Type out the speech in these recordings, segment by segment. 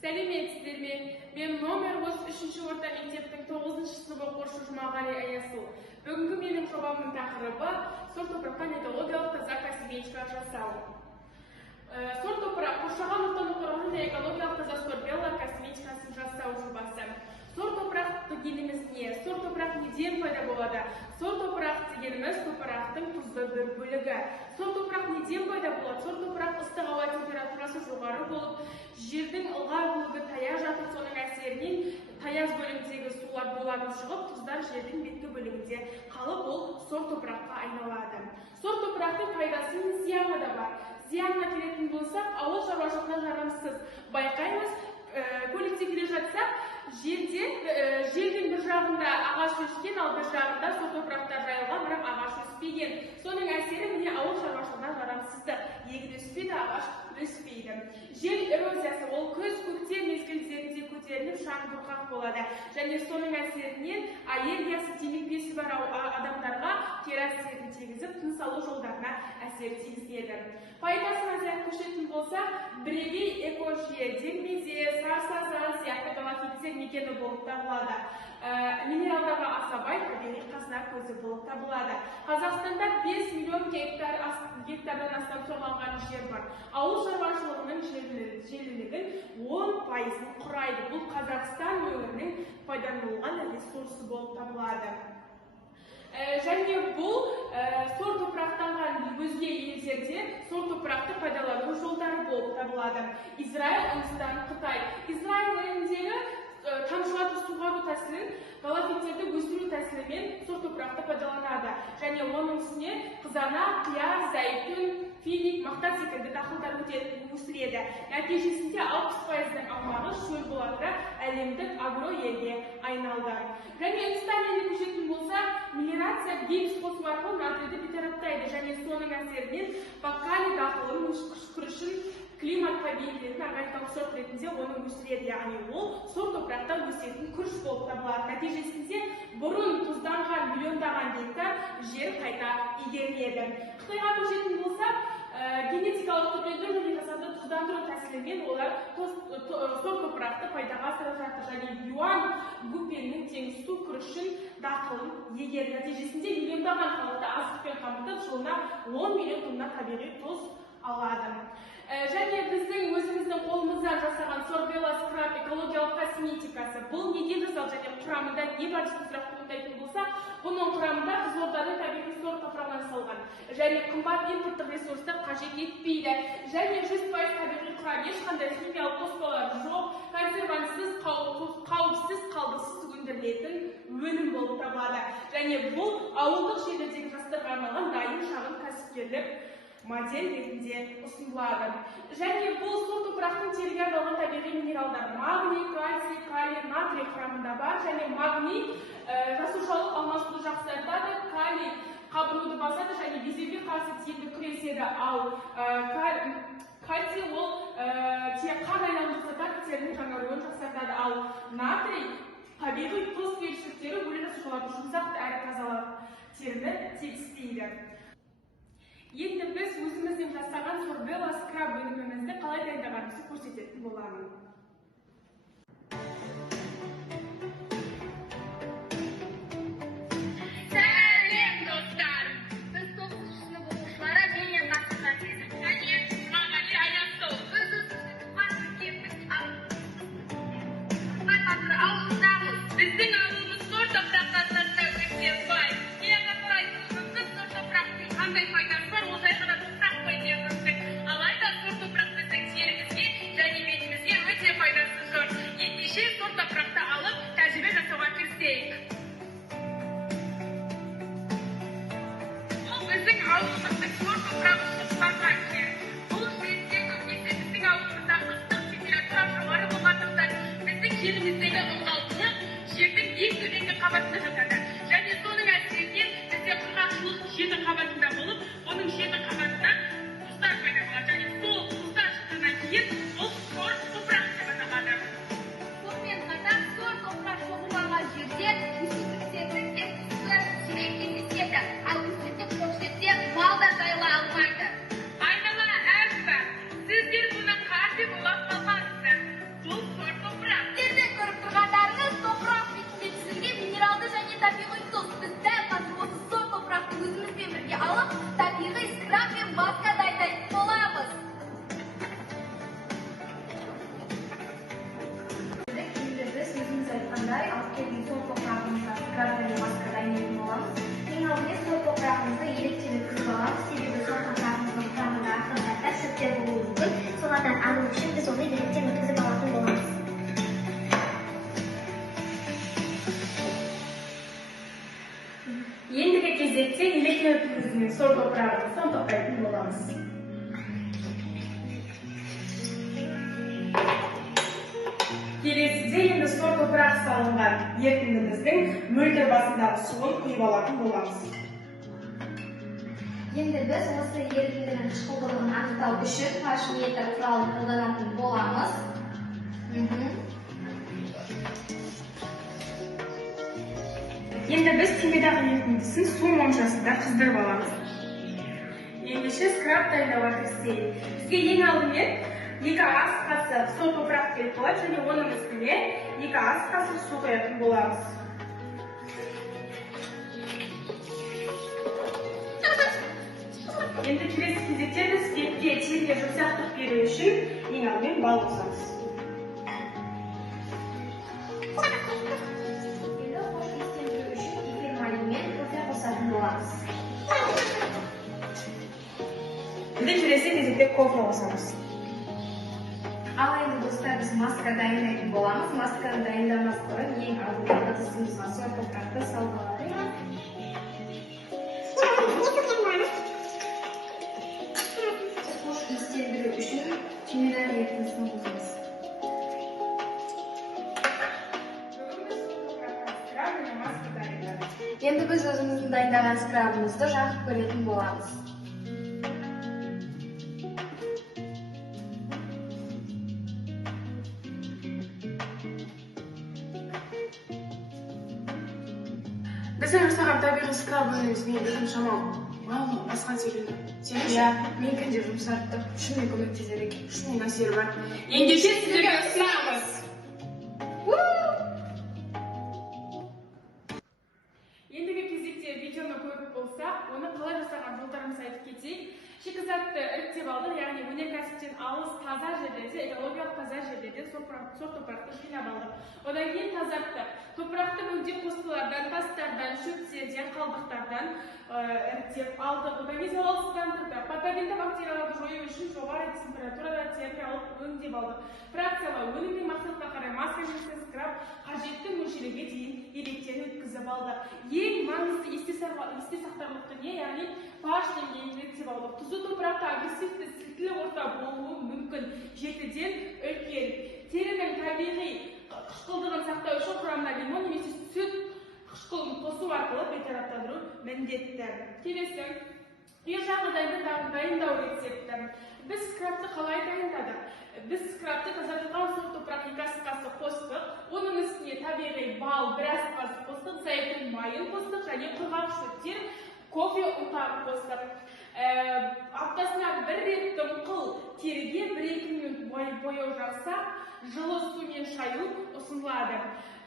Сәлеметсіздер ме? Мен номер 3 орта мектептің 9 сынып оқушы Жұмағали Аясул. Бүгінгі менің жобамның тақырыбы сорт топырақтан экологиялық таза косметика жасау. Сорт топырақ қоршаған ортаны қорғау және экологиялық таза сорбелла косметикасын жасау жобасы. Сорт топырақ дегеніміз не? Сорт топырақ неден пайда болады? Сорт топырақ дегеніміз топырақтың тұзды бір бөлігі. Сорт топырақ неден пайда болады? Сорт топырақ ыстық ауа температурасы жоғары болып, жердің ылғал бөлігі таяз жатыр, соның әсерінен таяз бөлігіндегі сулар буланып шығып, тұздар жердің беткі бөлігінде қалып, ол сорт топыраққа айналады. Сорт топырақтың пайдасының зияны да бар. Зиянына келетін болсақ, ауыл шаруашылығына жарамсыз. Байқаймыз, көлікте келе жатсақ, жердің бір жағында ағаш өскен, ал бір жағында сорт топырақтар жайылған, бірақ ағаш өспеген. Соның әсері міне ауыл шаруашылығына жарамсыздық. Егін өспейді, ағаш өспейді. Жер эрозиясы, ол күз-көктем мезгілдерінде көтеріліп, шаң бұрқақ болады. Және соның әсерінен аллергиясы, демікпесі бар адамдарға кері әсерін тигізіп, тыныс алу жолдарына әсер тигізеді. Пайдасын азырақ көшетін болса, бірегей экожүйе, дермезе, сарсазан сияқты галофиттер мекені болып табылады. Минералдарға аса бай табиғи қазына көзі болып табылады. Қазақстанда 5 миллион гектардан астам қорғалған жер бар. Ауыл шаруашылығының жерлілігін 10%-ын құрайды. Бұл Қазақстан өңірінің пайдаланылған ресурсы болып табылады. Және бұл сорт топырақтанған өзге елдерде сорт топырақты пайдалану жолдары болып табылады. Израиль, Үндістан, Қытай. Израиль еліндегі тамшылату суғару тәсілін галофиттерді өсіру тәсілімен сорт топырақты пайдаланады. Және оның үстіне қызанақ, қияр, зәйтүн, финик, мақта секілді дақылдар өсіреді. Нәтижесінде 60%-ның аумағы шөл бола әлемдік агроелге айналды. Және Үндістан еліне көшетін болса, мелиорация гипс қосу арқылы натрийді бетараптайды. Және соның әсерінен баккали дақылын күрішін климатқа бейімделетін органикалық сорт ретінде оны өсіреді. Яғни ол сорт топырақта өсетін күріш болып табылады. Нәтижесінде бұрын тұзданған миллиондаған гектар жер қайта игеріледі. Қытайға көшетін болсақ, генетикалық түрлендіру және жасанды тұздандыру тәсілімен олар сорт топырақты пайдаға асырып жатыр. Және юан гупеннің теңіз су күрішін дақылын егер нәтижесінде миллиондаған халықты азықпен қамтып, жылына 10 миллион тонна табиғи тұз алады. Және біздің өзіміздің қолымыздан жасаған сорбелла скраб экологиялық косметикасы. Бұл неден жасалды және құрамында не бар деген сұрақ туындайтын болса, бұның құрамында Қызылорданың табиғи сорт топырағынан жасалған. Және қымбат импорттық ресурстар қажет етпейді. Және 100% табиғи құрам, ешқандай химиялық қоспалар жоқ, консервантсыз, қауіпсіз, қалдықсыз өндірілетін өнім болып табылады. Және бұл ауылдық жерлердегі жастарға арналған дайын шағын кәсіпкерлік модель ретінде ұсынылады. Және бұл сорт топырақтың теріге арналған табиғи минералдар магний, кальций, калий, натрий құрамында бар. Және магний жасушалық алмасуды жақсартады, калий қабынуды басады және безгекке қарсы тиімді күреседі. Ал кальций ол қан айналымын жақсартады, терінің жаңаруын жақсартады. Ал натрий табиғи тұз түйіршіктері өлі жасушаларды жұмсақ әрі тазалап теріні тегістейді. Енді біз өзіміздің жасаған сорбелла скраб өнімімізді қалай дайындағанымызды көрсететін боламын. Сәлем достар! Біз 9 сынып оқушылары менен қатысасыз. Және Жұмағали Аясул. Біз туған өлкеміз ауылдамыз. Біздің ауылымыз сорт топырақтарына өте бай. Неге қарайтын мүмкін сорт топырақтың қандай пайдасы бар, ол жай ғана топырақ қой деп жүрсек. Алайда сорт топырақ біздің жеріміз келген сол топырағымызға скраб және маска дайындайтын боламыз. Ең алдымен сол топырағымызды ерекше өткізіп аламыз, себебі сол топырағымыздың құрамында ақуыздар, шөптер болуы мүмкін. Солардан арылу үшін біз оны ерекше өткізіп алатын боламыз. Ендігі кезекте электр өткізумен сор топырағымызды тоқтайтын боламыз. Келесіде енді сор топырақ салынған ерітіндіміздің мөлдір басындағы суын құйып алатын боламыз. Енді біз осы ерітіндінің қышқылдылығын анықтау үшін паш метр құралын қолданатын боламыз. Енді біз темедағы ерітіндісін су моншасында қыздырып аламыз. Ендеше скраб дайындауға кірісейік. Бізге ең алдымен 2 ас қасық сор топырақ керек болады және оның үстіне 2 ас қасық су құятын боламыз. Енді келесі кезекте біз бетке терге жұмсақтық беру үшін ең алдымен бал қосамыз. Енді хош иістендіру үшін эфир майымен кофе қосатын боламыз. Енді келесі кезекте кофе қосамыз. Ал енді достар, біз маска дайындайтын боламыз. Масканы дайындамас бұрын ең алдымен ыдысымызға сор топырақты салып алайық. Хош иістендіру үшін темедағы ерітіндісін қосамыз. Енді біз өзіміздің дайындаған скрабымызды жағып көретін боламыз. Біздің жасаған табиғи скраб өнімімізбен өзім шамам басқан секілді. Сен ше? Менікі де жұмсартты. Шынымен көмектесер екен. Шынымен әсері бар. Ендеше сіздерге ұсынамыз. Ендігі кезекте видеоны көріп болсақ, оны қалай жасаған жолдарымызды айтып кетейік. Шикізатты іріктеп алдық, яғни өнеркәсіптен алыс таза жерлерде, экологиялық таза жерлерде сор топырақты жинап алдық. Одан кейін тазартты. Топырақты бөгде қоспалардан, тастардан, шөптерден, қалдықтардан іріктеп алдық. Одан кейін залалсыздандырды. Патогенді бактерияларды жою үшін жоғары температурада термиялық өңдеп алдық. Фракциялау өнімнің мақсатына қарай маска және скраб қажетті мөлшерге дейін електен өткізіп алдық. Ең маңызды есте сақтарлықты не, яғни pH деңгейін іріктеп алдық. Тұзды топырақта агрессивті сілтілі орта болуы мүмкін. Жетіден үлкен. Терінің табиғи қышқылдығын сақтау үшін құрамына лимон немесе сүт қышқылын қосу арқылы бейтараптандыру міндетті. Келесі, үй жағдайында дайындау рецепті. Біз скрабты қалай дайындадық? Біз скрабты тазартылған сор топырақ 2 ас қасық қостық. Оның үстіне табиғи бал 1 ас қасық қостық, зәйтүн майын қостық және құрғақ шөптер, кофе ұнтағын қостық. Аптасына 1 рет дымқыл теріге 1-2 минут бояу жақсақ, жылы сумен шаю ұсынылады.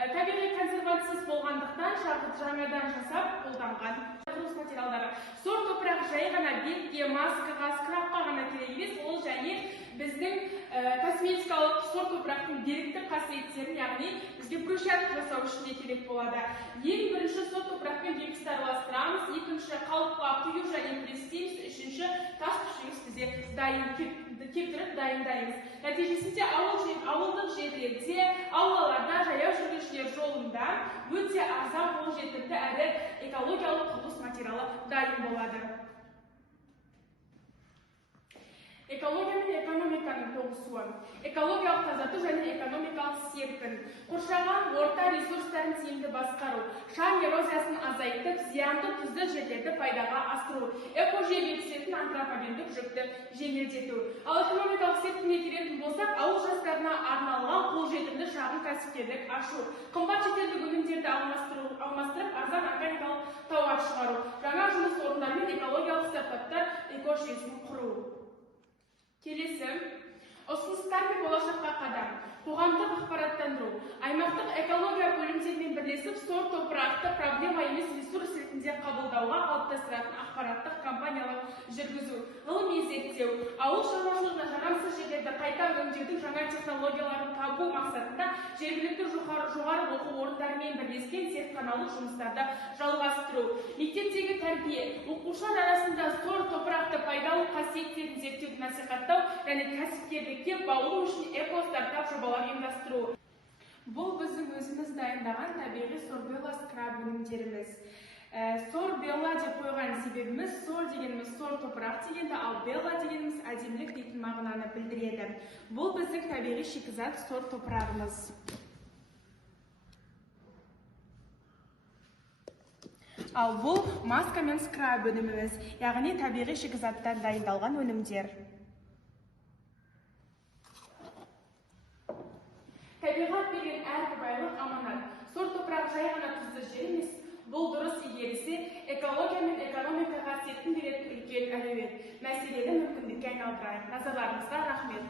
Табиғи консервансыз болғандықтан жаңадан жасап қолданған құрылыс материалдары. Сор топырақ жай ғана бетке, маскаға, скрабқа ғана керек емес, ол және біздің косметикалық сор топырақтың берікті қасиеттерін, яғни бізге брусчатка жасау үшін де керек болады. Ең бірінші сор топырақпен бекісті араластырамыз, екінші қалыпқа құю және престейміз, үшінші тас пішіміз бізде дайын кептіріп дайындаймыз. Нәтижесінде ауылдық жерлерде, аулаларда, жаяу жүргіншілер жолында өте арзан қолжетімді әрі экологиялық құрылыс материалы дайын болады. Экология мен экономиканың тоғысуы. Экологиялық тазарту және экономикалық серпін. Қоршаған орта ресурстарын тиімді басқару. Шаң эрозиясын азайтып, зиянды тұзды жерлерді пайдаға асыру. Экожүйеге түсетін антропогендік жүкті жеңілдету. Ал экономикалық серпінге келетін болсақ, ауыл жастарына арналған қолжетімді шағын кәсіпкерлік ашу. Қымбат шетелдік өнімдерді алмастырып, арзан органикалық тауар шығару. Жаңа жұмыс орындарымен экологиялық стартаптар экожүйесін құру. Келесі, ұсыныстар мен болашаққа қадам. Қоғамдық ақпараттандыру. Аймақтық экология бөлімдерімен бірлесіп, сор топырақты проблема емес ресурс ретінде қабылдауға қалыптастыратын ақпараттық кампаниялар жүргізу. Ғылыми зерттеу. Ауыл шаруашылығына жарамсыз жерлерді қайта өңдеудің жаңа технологияларын табу мақсатында жергілікті жоғары оқу орындарымен бірлескен зертханалық жұмыстарды жалғастыру. Мектептегі тәрбие, оқушылар арасында сор топырақты пайдалы қасиеттерін зерттеуді насихаттау және кәсіпкерлікке баулу үшін эко-стартап жобалар ұйымдастыру. Бұл біздің өзіміз дайындаған табиғи сорбелла скраб өнімдеріміз. Сорбелла деп қойған себебіміз сор дегеніміз сор топырақ дегенді, ал белла дегеніміз әдемілік дейтін мағынаны білдіреді. Бұл біздің табиғи шикізат сор топырағымыз. Ал бұл маска мен скраб өніміміз, яғни табиғи шикізаттан дайындалған өнімдер. Табиғат берген әрбір байлық аманат. Сор топырақ жай ғана тұзды жер емес, бұл дұрыс игерілсе, экология мен экономикаға серпін беретін үлкен әлеует. Мәселені мүмкіндікке айналдырайық. Назарларыңызға рахмет.